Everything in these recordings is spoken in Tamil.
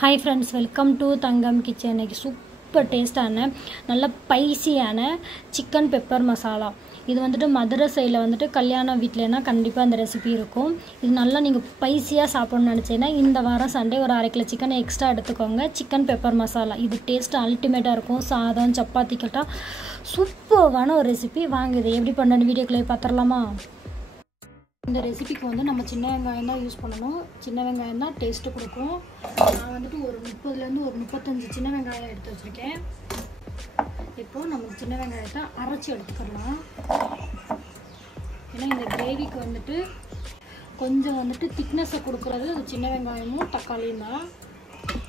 Hi friends, welcome to Thangam Kitchen. Super tasteana நல்ல ஸ்பைசியான சிக்கன் பெப்பர் மசாலா. இது வந்துட்டு மதுரை சைடுல வந்துட்டு கல்யாண வீட்லனா கண்டிப்பா அந்த ரெசிபி இருக்கும். இது நல்லா நீங்க ஸ்பைசியா சாப்பிடணும்னு நினைச்சீனா இந்த வாரம் சண்டே ஒரு 1/2 கிலோ சிக்கன் எக்ஸ்ட்ரா எடுத்துக்கோங்க. Chicken pepper masala. இது டேஸ்ட் அல்டிமேட்டா இருக்கும். சாதம் சப்பாத்தி கட்டா சூப்பரான ஒரு ரெசிபி. வாங்க இதை எப்படி பண்ணனும் வீடியோக்குள்ள பார்த்தறலாமா? இந்த ரெசிபிக்கு வந்து நம்ம சின்ன வெங்காயம் தான் யூஸ் பண்ணனும். சின்ன வெங்காயம் தான் டேஸ்ட் கொடுக்கும். நான் வந்துட்டு ஒரு 30 ல இருந்து ஒரு 35 சின்ன வெங்காயம் எடுத்து வச்சிருக்கேன். இப்போ நம்ம சின்ன வெங்காயத்தை அரைச்சு எடுத்துக்கலாம். ஏன்னா இந்த கிரேவிக்கு வந்துட்டு கொஞ்சம் வந்துட்டு திக்னஸை கொடுக்கிறது சின்ன வெங்காயமும் தக்காளியும் தான்.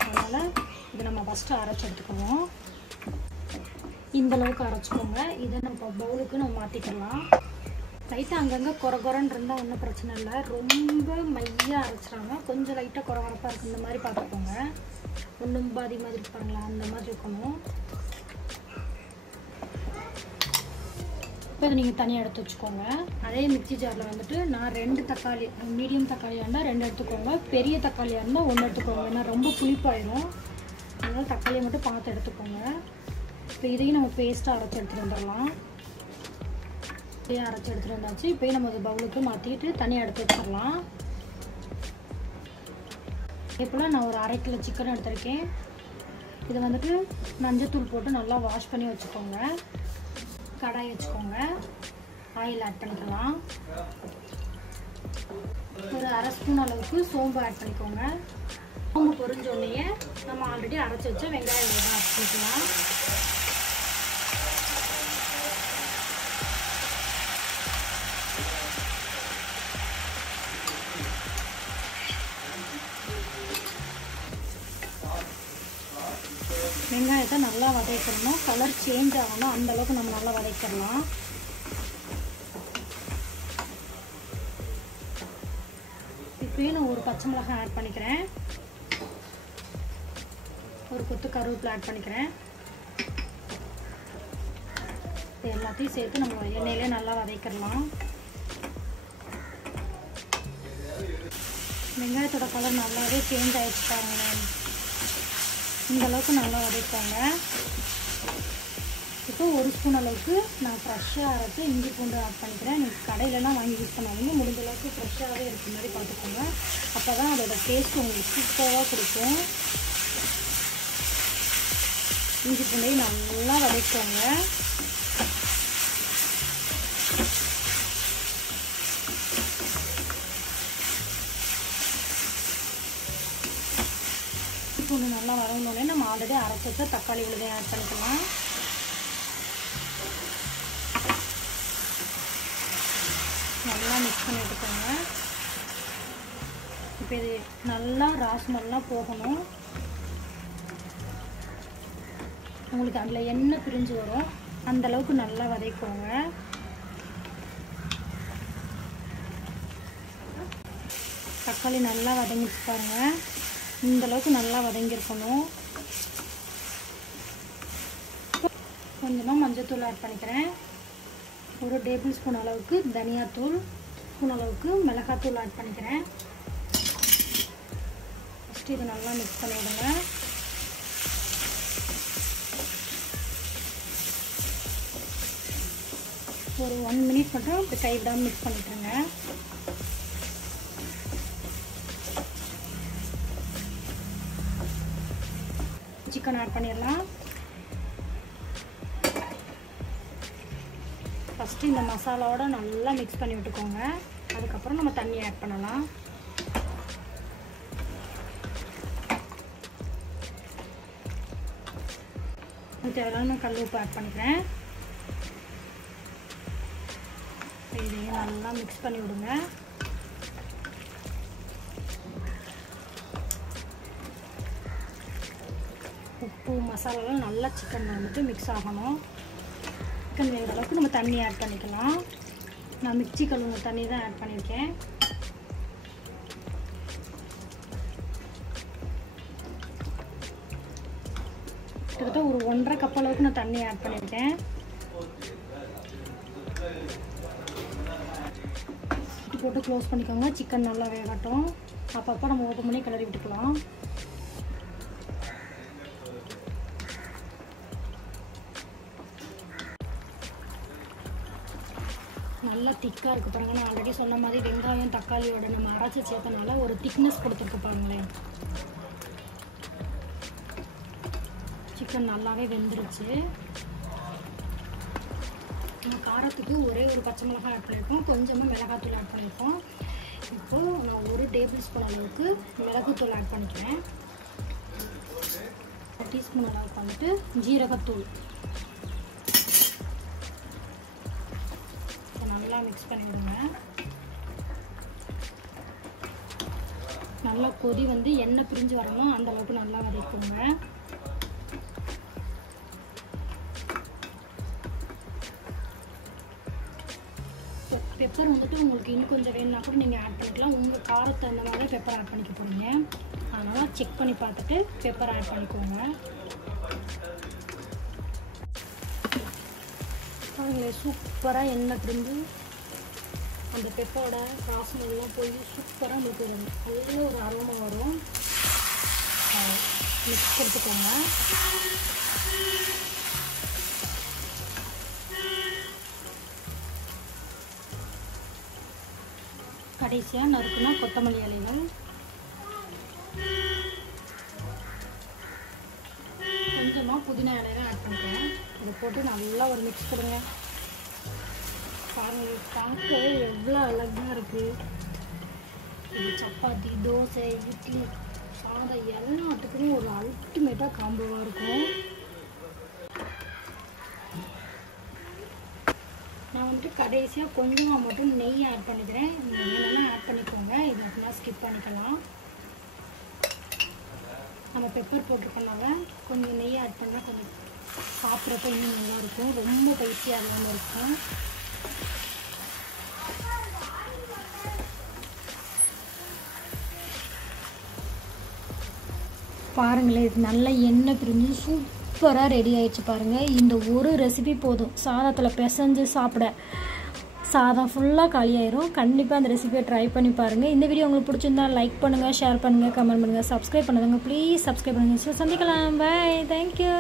அதனால இதை நம்ம ஃபர்ஸ்ட் அரைச்சு எடுத்துக்குவோம். இந்த அளவுக்கு அரைச்சுக்கோங்க. இதை நம்ம பவுலுக்கு நம்ம மாத்திக்கலாம். லைட்டாக அங்கங்கே கொரகொரன்னு இருந்தால் ஒன்றும் பிரச்சனை இல்லை. ரொம்ப மையாக அரைச்சிடாங்க. கொஞ்சம் லைட்டாக கொரகொரப்பாக இருக்குது. இந்த மாதிரி பார்த்துக்கோங்க. ஒன்றும் பாதி மாதிரி இருப்பாங்களா அந்த மாதிரி இருக்கணும். இப்போ இதை நீங்கள் தனியாக எடுத்து வச்சுக்கோங்க. அதே மிக்சி ஜாரில் வந்துட்டு நான் 2 தக்காளி, மீடியம் தக்காளியாக இருந்தால் 2 எடுத்துக்கோங்க. பெரிய தக்காளியாக இருந்தால் 1 எடுத்துக்கோங்க. ஏன்னா ரொம்ப புளிப்பாயிடும். அதனால் தக்காளியை மட்டும் பார்த்து எடுத்துக்கோங்க. இப்போ இதையும் நம்ம பேஸ்ட்டாக அரைச்சி எடுத்துகிட்டு வந்துடலாம். அரைச்சி எடுத்துகிட்டு வந்தாச்சு. இப்போ நம்ம ஒரு பவுலுக்கு மாற்றிட்டு தனியாக எடுத்து வச்சிடலாம். இப்போ நான் ஒரு 1/2 கிலோ சிக்கன் எடுத்திருக்கேன். இதை வந்துட்டு மஞ்சத்தூள் போட்டு நல்லா வாஷ் பண்ணி வச்சுக்கோங்க. கடாய் வச்சுக்கோங்க. ஆயில் ஆட் பண்ணிக்கலாம். ஒரு 1/2 ஸ்பூன் அளவுக்கு சோம்பு ஆட் பண்ணிக்கோங்க. சோம்பு பொரிஞ்சோடனே நம்ம ஆல்ரெடி அரைச்சி வச்ச வெங்காயம் ஆட் பண்ணிக்கலாம். வெங்காயத்தை நல்லா வதக்கிடணும். கலர் சேஞ்ச் ஆகணும். அந்த அளவுக்கு நம்ம நல்லா வதக்கிடலாம். இப்போயே நான் ஒரு பச்சை மிளகாய் ஆட் பண்ணிக்கிறேன். ஒரு கொத்து கருவேப்பிலை ஆட் பண்ணிக்கிறேன். இது எல்லாத்தையும் சேர்த்து நம்ம எண்ணெயிலே நல்லா வதக்கிடலாம். வெங்காயத்தோட கலர் நல்லாவே சேஞ்ச் ஆகிடுச்சு பாருங்களேன். இந்த அளவுக்கு நல்லா வதக்கிக்கோங்க. இப்போ ஒரு ஸ்பூன் அளவுக்கு நான் ஃப்ரெஷ்ஷாக அரைச்சி இஞ்சி பூண்டு ஆட் பண்ணிக்கிறேன். நீங்கள் கடையிலலாம் வாங்கி யூஸ் பண்ணாதீங்க. முடிஞ்ச அளவுக்கு ஃப்ரெஷ்ஷாகவே இருக்கிற மாதிரி பார்த்துக்கோங்க. அப்போ தான் அதோட டேஸ்ட் உங்களுக்கு சூப்பராக கொடுக்கும். இஞ்சி பூண்டையும் நல்லா வதக்கிக்கோங்க. பூண்டு நல்லா வதங்கினோடனே நம்ம ஆல்ரெடி அரைச்சி வச்ச தக்காளி விழுதையும் ஆட் பண்ணிக்கலாம். நல்லா மிக்ஸ் பண்ணி விட்டுக்கோங்க. இப்போ இது நல்லா ராஸ்மெல்லாம் போகணும். உங்களுக்கு அதில் எண்ணெய் பிரிஞ்சு வரும். அந்த அளவுக்கு நல்லா வதக்கிக்கோங்க. தக்காளி நல்லா வதங்கிச்சு பாருங்க. இந்த அளவுக்கு நல்லா வதங்கியிருக்கணும். கொஞ்சமாக மஞ்சத்தூள் ஆட் பண்ணிக்கிறேன். ஒரு டேபிள் ஸ்பூன் அளவுக்கு தனியாத்தூள், ஸ்பூன் அளவுக்கு மிளகாத்தூள் ஆட் பண்ணிக்கிறேன். ஃபஸ்ட்டு இதை நல்லா மிக்ஸ் பண்ணிவிடுங்க. ஒரு 1 மினிட் மட்டும் இப்படி கைவிடாமல் மிக்ஸ் பண்ணிட்டுருங்க. சிக்கன் ஆட் பண்ணிடலாம். ஃபஸ்ட்டு இந்த மசாலாவோட நல்லா மிக்ஸ் பண்ணி விட்டுக்கோங்க. அதுக்கப்புறம் நம்ம தண்ணி ஆட் பண்ணலாம். தேவையான கல் உப்பு ஆட் பண்ணிக்கிறேன். இதையும் நல்லா மிக்ஸ் பண்ணி விடுங்க. உப்பு மசாலாலாம் நல்லா சிக்கன் வந்துட்டு மிக்ஸ் ஆகணும். சிக்கன் வேகிற அளவுக்கு நம்ம தண்ணி ஆட் பண்ணிக்கலாம். நான் மிக்சி கழுவுன தண்ணி தான் ஆட் பண்ணியிருக்கேன். கிட்டத்தட்ட ஒரு 1.5 கப் அளவுக்கு நான் தண்ணி ஆட் பண்ணியிருக்கேன். போட்டு க்ளோஸ் பண்ணிக்கோங்க. சிக்கன் நல்லா வேகட்டும். அப்பப்போ நம்ம ஓப்பன் பண்ணி கிளறி விட்டுக்கலாம். நல்லா திக்காக இருக்குது பாருங்கள். நான் ஆல்ரெடி சொன்ன மாதிரி வெங்காயம் தக்காளியோட நம்ம அரைச்சி சேர்த்தனால ஒரு திக்னஸ் கொடுத்துருக்கு பாருங்களேன். சிக்கன் நல்லாவே வெந்துருச்சு. நம்ம காரத்துக்கு ஒரே ஒரு பச்சை மிளகாய் ஆட் பண்ணியிருக்கோம், கொஞ்சமாக மிளகாத்தூள் ஆட் பண்ணியிருக்கோம். இப்போது நான் 1 டேபிள் ஸ்பூன் அளவுக்கு மிளகுத்தூள் ஆட் பண்ணிக்கிறேன். 1 டீஸ்பூன் அளவுக்கு வந்துட்டு ஜீரகத்தூள் நல்லா மிக்ஸ் பண்ணி விடுங்க. நல்லா கொதி வந்து எண்ணெய் பிரிஞ்சு வரணும், அந்த அளவுக்கு நல்லா வதக்குங்க. பெப்பர் வந்துட்டு உங்களுக்கு இன்னும் கொஞ்சம் வேணும்னா கூட நீங்கள் ஆட் பண்ணிக்கலாம். உங்கள் காரத்தை அந்த மாதிரி பெப்பர் ஆட் பண்ணிக்க போகிறீங்க, அதனால் செக் பண்ணி பார்த்துட்டு பெப்பர் ஆட் பண்ணிக்கோங்க. பாருங்களேன், சூப்பராக எண்ணெய் பிரிஞ்சு அந்த பெப்பரோட வாசனைலாம் போய் சூப்பராக உங்களுக்கு நல்ல ஒரு அரோமா வரும். மிக்ஸ் கொடுத்துக்கோங்க. கடைசியாக நறுக்குனா கொத்தமல்லி இலைகள், கொஞ்சமாக புதினா இலையை ஆட் பண்ணுறேன். இதை போட்டு நல்லா ஒரு மிக்ஸ் கொடுங்க. பாருங்கள், பார்க்கவே எவ்வளோ அழகாக இருக்குது. இது சப்பாத்தி, தோசை, இட்லி, சாதம் எல்லாத்துக்குமே ஒரு அல்டிமேட்டாக காம்போவாக இருக்கும். நான் வந்துட்டு கடைசியாக கொஞ்சமாக மட்டும் நெய் ஆட் பண்ணிக்கிறேன். என்னென்னா ஆட் பண்ணிக்கோங்க, இது அப்படின்னா ஸ்கிப் பண்ணிக்கலாம். நம்ம பெப்பர் போட்டிருக்கனால கொஞ்சம் நெய் ஆட் பண்ணால் கொஞ்சம் சாப்பிட்றப்ப இன்னும் நல்லாயிருக்கும், ரொம்ப ஸ்பைசியாக இல்லாமல் இருக்கும். பாருங்களேன், இது நல்லா எண்ணெய் பிரிஞ்சு சூப்பராக ரெடி ஆயிடுச்சு பாருங்கள். இந்த ஒரு ரெசிபி போதும் சாதத்தில் பிசைஞ்சு சாப்பிட. சாதம் ஃபுல்லாக காலியாயிரும். கண்டிப்பாக அந்த ரெசிபியை ட்ரை பண்ணி பாருங்கள். இந்த வீடியோ உங்களுக்கு பிடிச்சிருந்தா லைக் பண்ணுங்கள், ஷேர் பண்ணுங்கள், கமெண்ட் பண்ணுங்கள், சப்ஸ்கிரைப் பண்ணுங்கள். ப்ளீஸ் சப்ஸ்கிரைப் பண்ணுங்கள். சந்திக்கலாம். பை. தேங்க்யூ.